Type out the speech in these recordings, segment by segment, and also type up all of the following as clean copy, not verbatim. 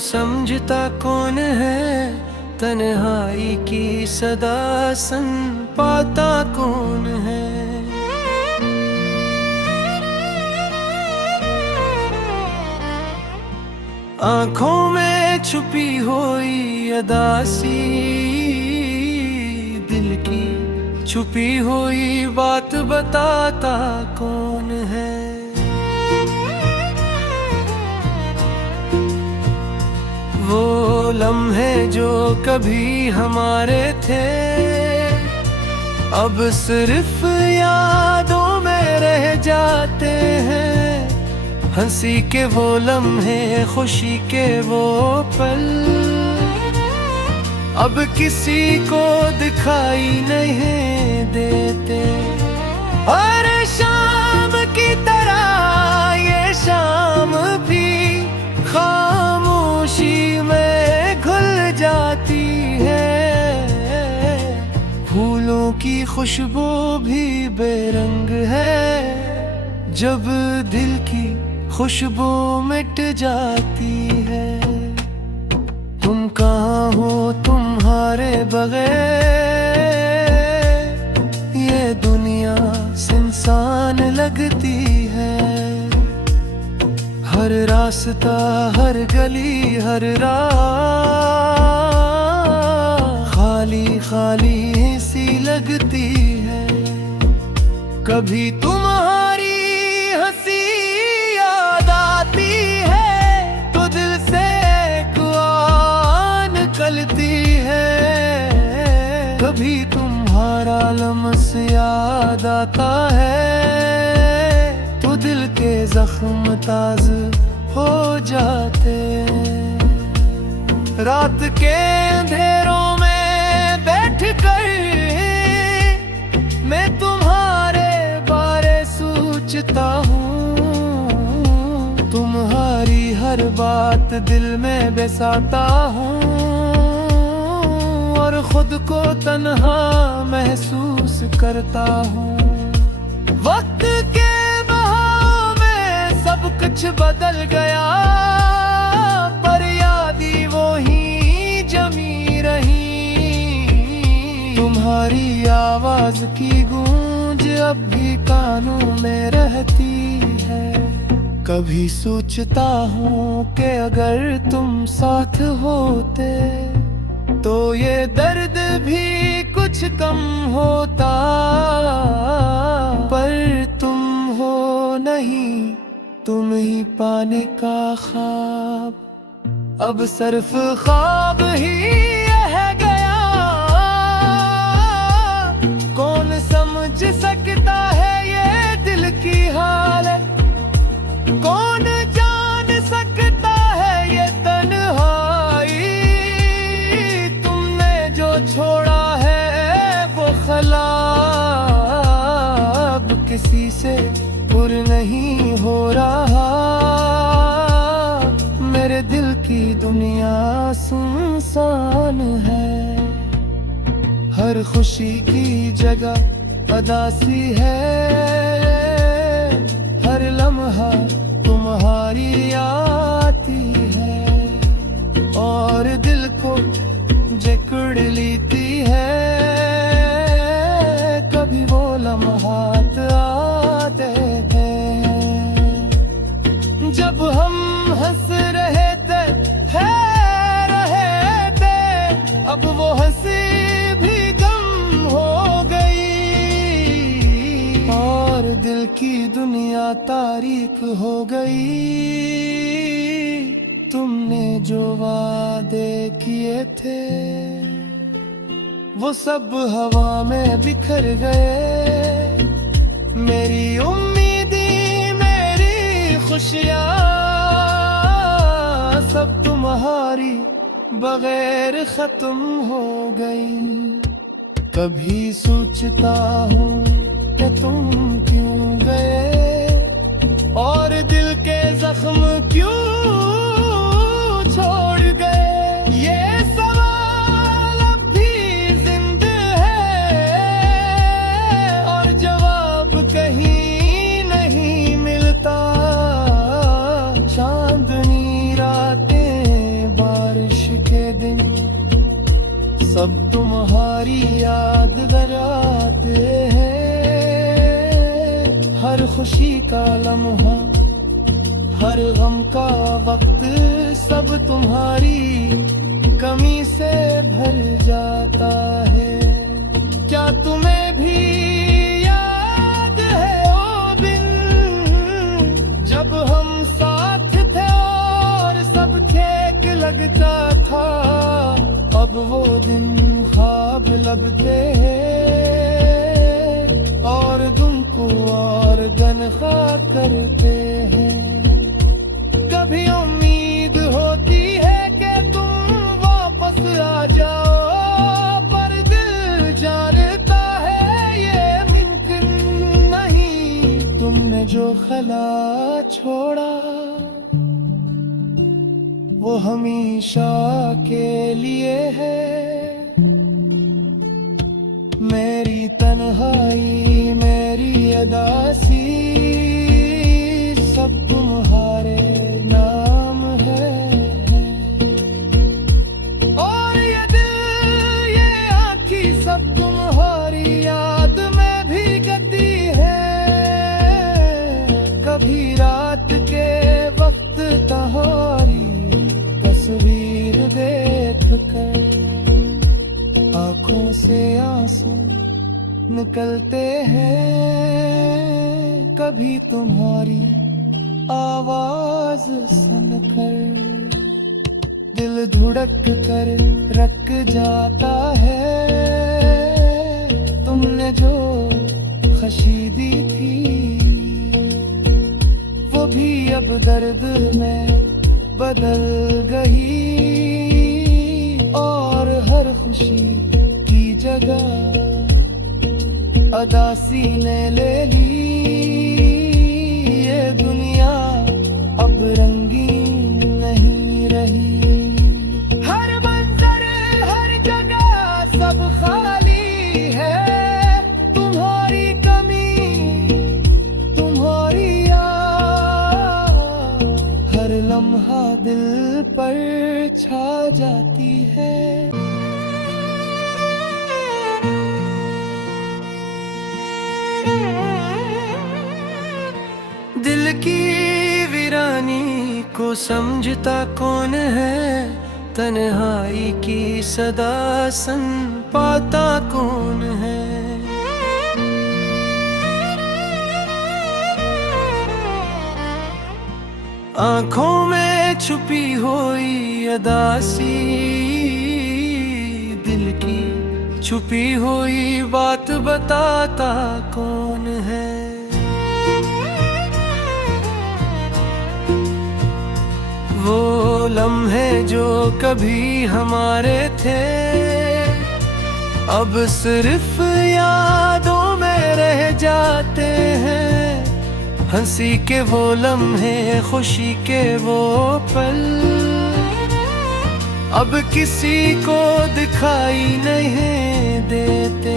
समझता कौन है, तन्हाई की सदा सुन पाता कौन है। आंखों में छुपी हुई अदासी, दिल की छुपी हुई बात बताता कौन है। वो लम्हे जो कभी हमारे थे, अब सिर्फ यादों में रह जाते हैं। हंसी के वो लम्हे, खुशी के वो पल, अब किसी को दिखाई नहीं देते। हर शाम की तरह ये शाम भी खामोशी में घुल जाती है। फूलों की खुशबू भी बेरंग है, जब दिल की खुशबू मिट जाती है। तुम कहाँ हो तुम्हारे बगैर, ये दुनिया सुनसान लगती है। हर रास्ता, हर गली, हर राह खाली खाली सी लगती है। कभी तुम्हारी हंसी याद आती है तो दिल से एक आन निकलती है। कभी तुम्हारा लम्स याद आता है तो दिल के जख्म ताज़ हो जाते हैं। रात के अंधेरों में बैठ कर मैं तुम्हारे बारे सोचता हूँ। तुम्हारी हर बात दिल में बसाता हूँ और खुद को तन्हा महसूस करता हूँ। वक्त के बहाव में सब कुछ बदल गया, पर यादी वो ही जमी रही। तुम्हारी आवाज की गूंज अब भी कानों में रहती है। कभी सोचता हूँ कि अगर तुम साथ होते तो ये दर्द भी कुछ कम होता, पर तुम हो नहीं, तुम ही पाने का ख्वाब अब सिर्फ ख्वाब ही रह गया। कौन समझ सकता है ये दिल की हालत, कौन जान सकता है ये तन्हाई। तुमने जो छोड़ा है वो खलाब किसी से पुर नहीं हो रहा। मेरे दिल की दुनिया सुनसान है, हर खुशी की जगह अदासी है। हर लम्हा तुम्हारी आती है और दिल को जकड़ लेती है। कभी वो लम्हात आते हैं जब हम हंस रहे थे, अब वो हंसी भी गम हो गई और दिल की दुनिया तारीख हो गई। तुमने जो वादे किए थे वो सब हवा में बिखर गए। मेरी उम्मीदी, मेरी खुशियाँ सब तुम्हारी बगैर खत्म हो गई। कभी सोचता हूँ कि तुम क्यों गए और दिल के जख्म क्यों छोड़ गए। ये सवाल अब भी जिंदा है और जवाब कहीं नहीं मिलता। चांदनी रातें खामोशी का लम्हा, हर गम का वक्त सब तुम्हारी कमी से भर जाता है। क्या तुम्हें भी याद है ओ दिन, जब हम साथ थे और सब ठीक लगता था। अब वो दिन ख्वाब लगते हैं और तुमको और गनखा करते हैं। कभी उम्मीद होती है कि तुम वापस आ जाओ, पर दिल जानता है ये मुमकिन नहीं। तुमने जो खला छोड़ा वो हमेशा के लिए है। मेरी तन्हाई मेरी अदासी सब तुम्हारे नाम है। और ये दिल ये आँखें सब तुम्हारी याद में भी गती है। कभी रात के वक्त तुम्हारी तस्वीर देख कर आँखों से आंसू निकलते हैं। कभी तुम्हारी आवाज सुनकर दिल धुड़क कर रख जाता है। तुमने जो खुशी दी थी वो भी अब दर्द में बदल गई, और हर खुशी की जगह अदासी ने ले ली। ये दुनिया अब रंगीन नहीं रही, हर मंजर हर जगह सब खाली है। तुम्हारी कमी तुम्हारी याद हर लम्हा दिल पर छा जाती है। दिल की वीरानी को समझता कौन है, तन्हाई की सदा सुन पाता कौन है। आँखों में छुपी हुई अदासी, दिल की छुपी हुई बात बताता कौन है। वो लम्हे जो कभी हमारे थे अब सिर्फ यादों में रह जाते हैं। हंसी के वो लम्हे खुशी के वो पल अब किसी को दिखाई नहीं देते।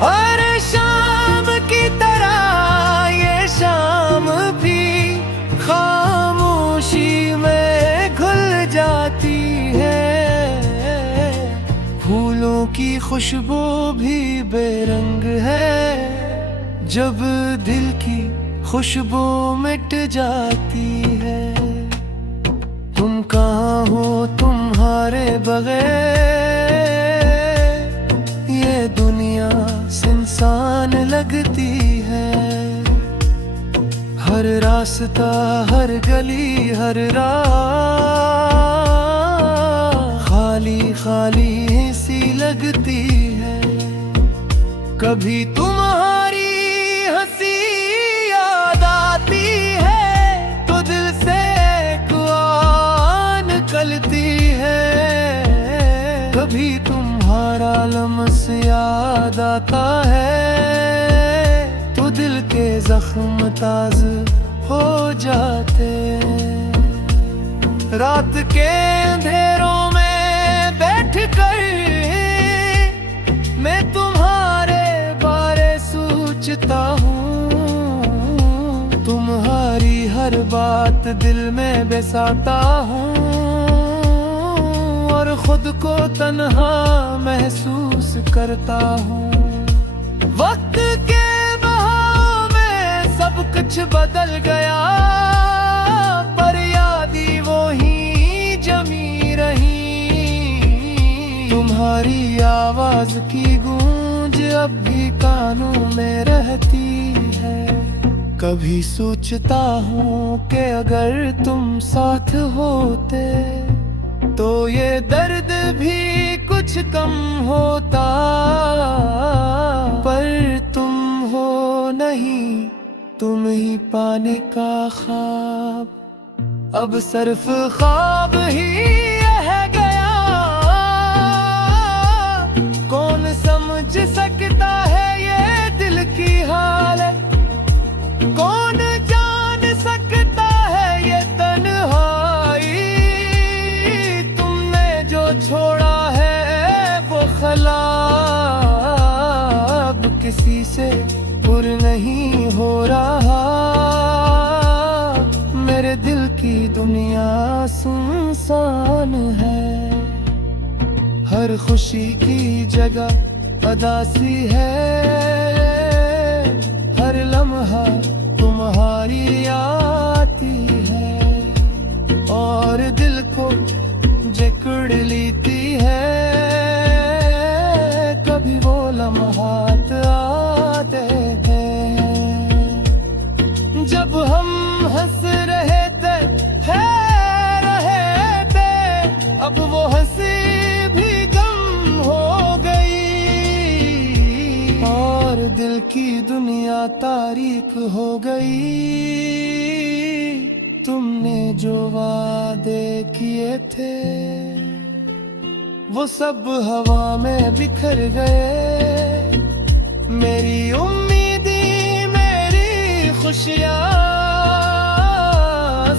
हर शाम की तरह ये शाम भी खामोशी में घुल जाती है। फूलों की खुशबू भी बेरंग है जब दिल की खुशबू मिट जाती है। तुम कहाँ हो तुम्हारे बगैर ये दुनिया सुनसान लगती है। हर रास्ता हर गली हर राह खाली खाली सी लगती है। कभी तुम्हारी हंसी याद आती है तो दिल से कुआन निकलती है। कभी तुम्हारा लम्स याद आता है तो दिल के जख्म ताज हो जाते हैं। रात के अंधेरों में बैठ कर मैं तुम्हारे बारे सोचता हूँ। तुम्हारी हर बात दिल में बसाता हूँ और खुद को तन्हा महसूस करता हूँ। वक्त के बहाव में सब कुछ बदल गया, पर यादें वो ही जमी रही। तुम्हारी आवाज की गूंज अब भी कानों में रहती है। कभी सोचता हूँ कि अगर तुम साथ होते तो ये दर्द भी कुछ कम होता, पर तुम हो नहीं, तुम ही पाने का ख्वाब अब सिर्फ ख्वाब ही रह गया। कौन समझ सकता है ये दिल की हालत, कौन जान सकता है ये तन्हाई। तुमने जो छोड़ा है वो खलाब किसी से पुर नहीं हो रहा। मेरे दिल की दुनिया सुनसान है, हर खुशी की जगह अदासी है। हर लम्हा तुम्हारी आती है और दिल को जकड़ लेती है। कभी वो लम्हात आते हैं जब हम हंस रहे थे, रहे थे, अब वो हंसी भी गम हो गई और दिल की दुनिया तारीख हो गई। तुमने जो वादे किए थे वो सब हवा में बिखर गए। मेरी उम्मीदें, मेरी खुशियाँ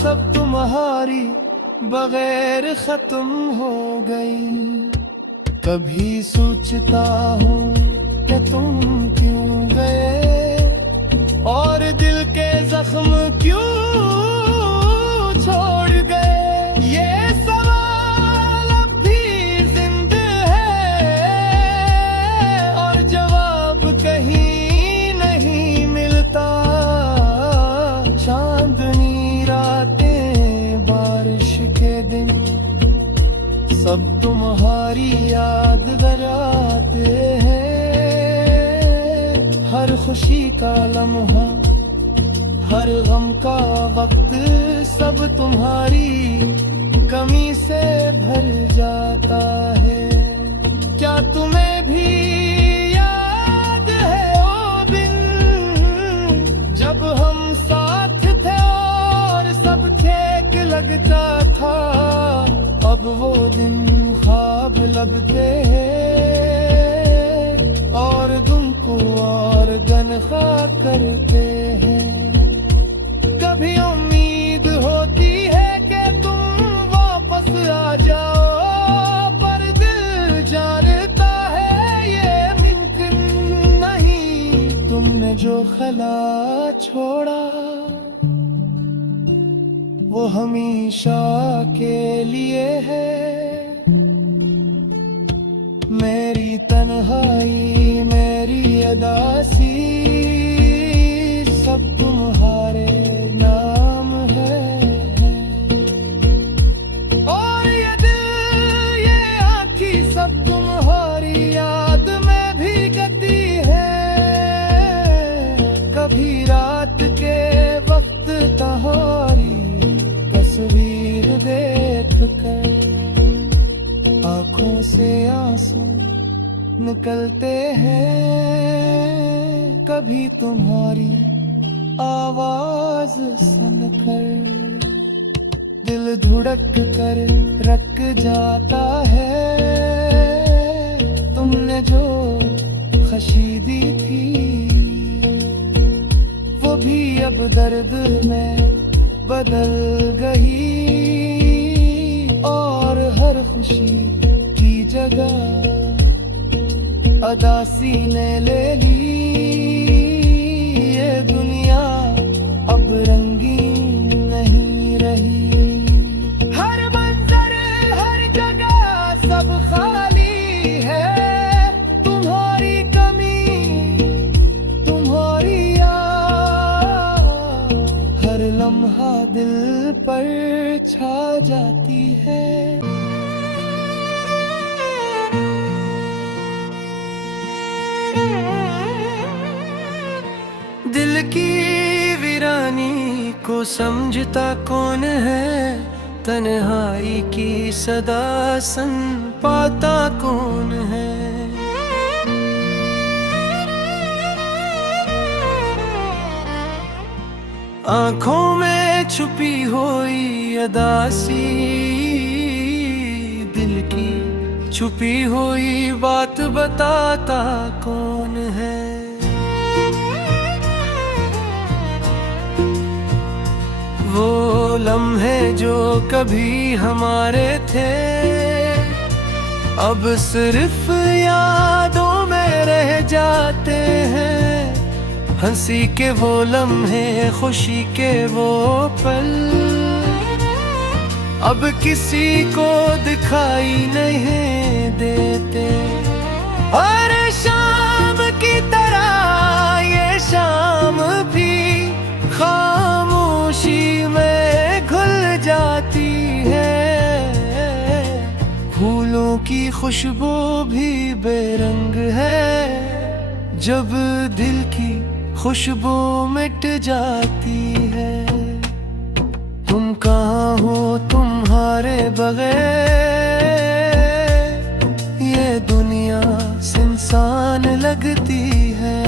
सब तुम्हारी बगैर खत्म हो गई। कभी सोचता हूँ कि तुम क्यों गए और दिल के जख्म क्यों छोड़ गए। ये सवाल अब भी जिंदा है और जवाब कहीं नहीं मिलता। चांदनी रातें, बारिश के दिन सब तुम्हारी याद कराते हैं। हर खुशी का लम्हा, हर गम का वक्त सब तुम्हारी कमी से भर जाता है। क्या तुम्हें भी याद है वो दिन जब हम साथ थे और सब ठीक लगता था। अब वो दिन ख्वाब लगते हैं और तुमको और गनखा करते हैं। कभी उम्मीद होती है कि तुम वापस आ जाओ, पर दिल जानता है ये मुमकिन नहीं। तुमने जो खला छोड़ा वो हमेशा के लिए है। मेरी तन्हाई, मेरी अदासी सब तुम्हारे नाम है। और ये दिल, ये आँखें सब तुम्हारी याद में भी गती है। कभी रात के वक्त तुम्हारी तस्वीर देख कर आँखों से आंसू निकलते हैं। कभी तुम्हारी आवाज सुनकर दिल धुड़क कर रख जाता है। तुमने जो खुशी दी थी वो भी अब दर्द में बदल गई और हर खुशी की जगह अदासी ने ले ली। ये दुनिया अब रंगीन नहीं रही। हर मंजर, हर जगह सब खाली है। तुम्हारी कमी, तुम्हारी याद पर छा जाती है। दिल की वीरानी को समझता कौन है, तन्हाई की सदा सुन पाता कौन है। आँखों में छुपी हुई अदासी, दिल की छुपी हुई बात बताता कौन है। वो लम्हे जो कभी हमारे थे, अब सिर्फ यादों में रह जाते हैं। हंसी के वो लम्हे, खुशी के वो पल, अब किसी को दिखाई नहीं देते। हर शाम की तरह ये शाम भी खामोशी में घुल जाती है। फूलों की खुशबू भी बेरंग है, जब दिल की खुशबू मिट जाती है। तुम कहाँ हो तुम्हारे बगैर, ये दुनिया सुनसान लगती है।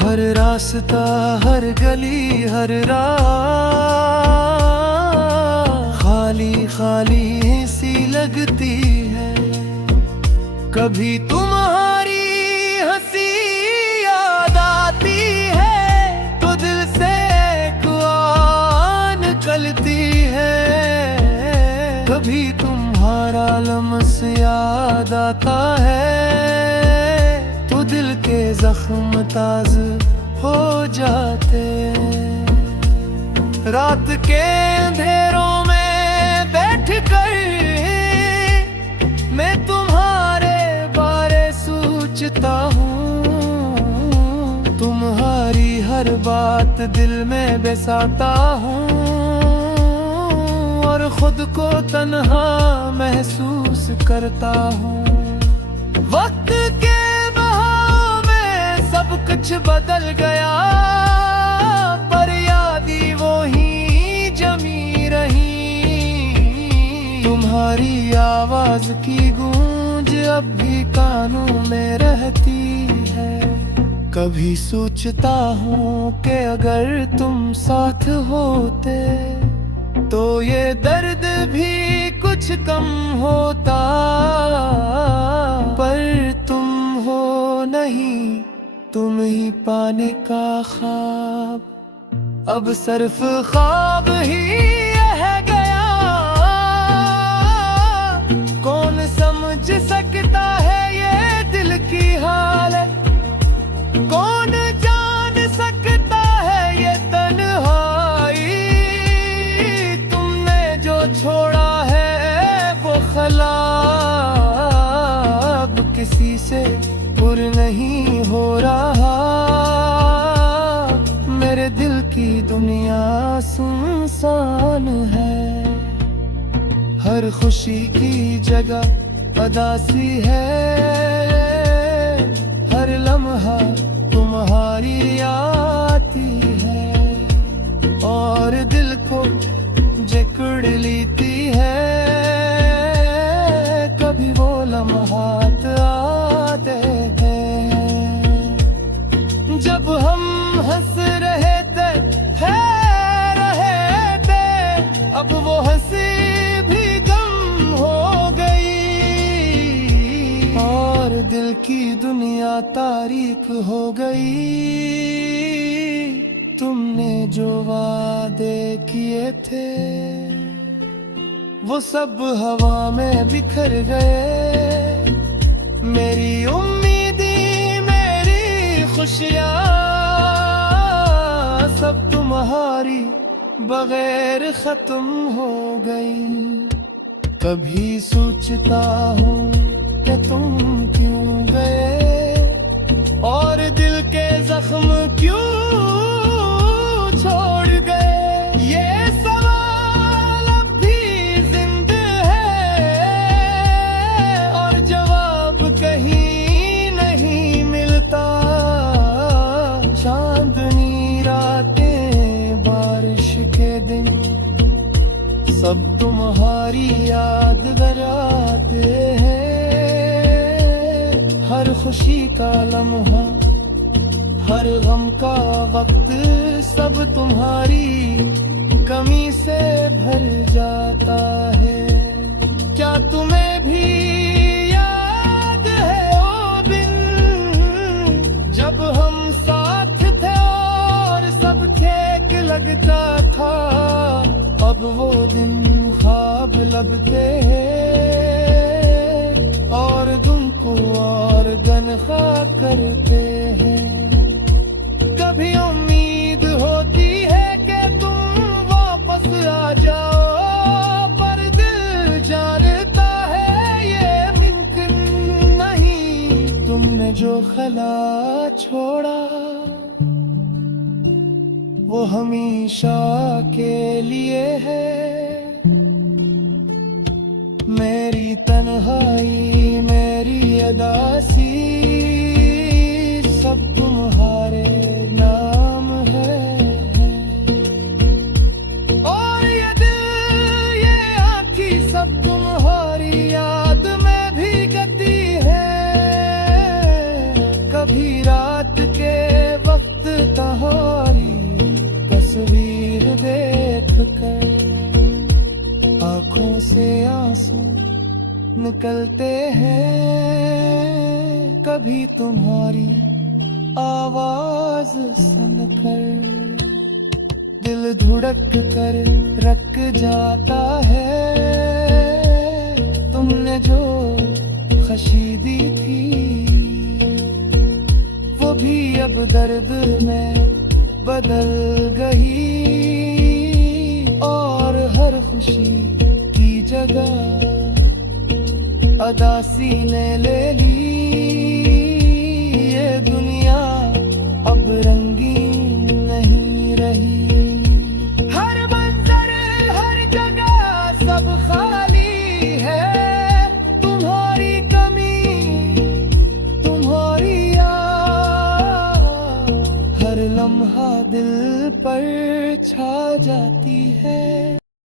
हर रास्ता, हर गली, हर राह खाली खाली सी लगती है। कभी तुम्हारी हंसी याद आती है तो दिल से एक आन निकलती है। कभी तुम्हारा लम्स याद आता है तो दिल के जख्म ताज़ हो जाते हैं। रात के अंधेरों में बैठ कर मैं तुम्हारे बारे सोचता हूँ। तुम्हारी हर बात दिल में बसाता हूँ और खुद को तन्हा महसूस करता हूँ। वक्त के बहाव में सब कुछ बदल गया, पर यादें वो ही जमी रही। तुम्हारी आवाज की गूंज अब भी कानों में रहती है। कभी सोचता हूँ कि अगर तुम साथ होते तो ये दर्द भी कुछ कम होता, पर तुम हो नहीं, तुम ही पाने का ख्वाब अब सिर्फ ख्वाब ही रह गया। कौन समझ सकता है ये दिल की हालत, कौन जान सकता है ये तन्हाई। तुमने जो छोड़ा है वो खलाब किसी से पुर नहीं हो रहा। मेरे दिल की दुनिया सुनसान है, हर खुशी की जगह अदासी है। हर लम्हा तुम्हारी आती है और दिल को जकड़ लेती है। कभी वो लम्हात आते हैं जब हम हंस रहे थे, अब वो हंसी भी गम हो गई और दिल की दुनिया तारीख हो गई। तुमने जो वादे किए थे वो सब हवा में बिखर गए। मेरी उम्मीदें, मेरी खुशियाँ सब तुम्हारी बगैर खत्म हो गई। कभी सोचता हूँ कि तुम क्यों गए और दिल के जख्म क्यों छोड़ गए। ये सब तुम्हारी याद कराते हैं। हर खुशी का लम्हा, हर गम का वक्त, सब तुम्हारी कमी से भर जाता है। क्या तुम्हें भी याद है वो दिन, जब हम साथ थे और सब ठीक लगता था। अब वो दिन ख्वाब लगते हैं और तुमको और गनखा करते हैं। कभी उम्मीद होती है कि तुम वापस आ जाओ, पर दिल जानता है ये मुमकिन नहीं। तुमने जो खला छोड़ा वो हमेशा के लिए है। मेरी तन्हाई, मेरी अदासी, सब तुम्हारे नाम है। और ये दिल, ये आँखें, सब तुम्हारी याद में भी गती है। कभी रात के वक्त तुम्हारी तस्वीर देख कर आँखों से आंसू निकलते हैं। कभी तुम्हारी आवाज सुनकर दिल धुड़क कर रख जाता है। तुमने जो खुशी दी थी वो भी अब दर्द में बदल गई। और हर खुशी की जगह अदासी ने ले ली। ये दुनिया अब रंगीन नहीं रही। हर मंजर, हर जगह सब खाली है। तुम्हारी कमी, तुम्हारी याद हर लम्हा दिल पर छा जाती है।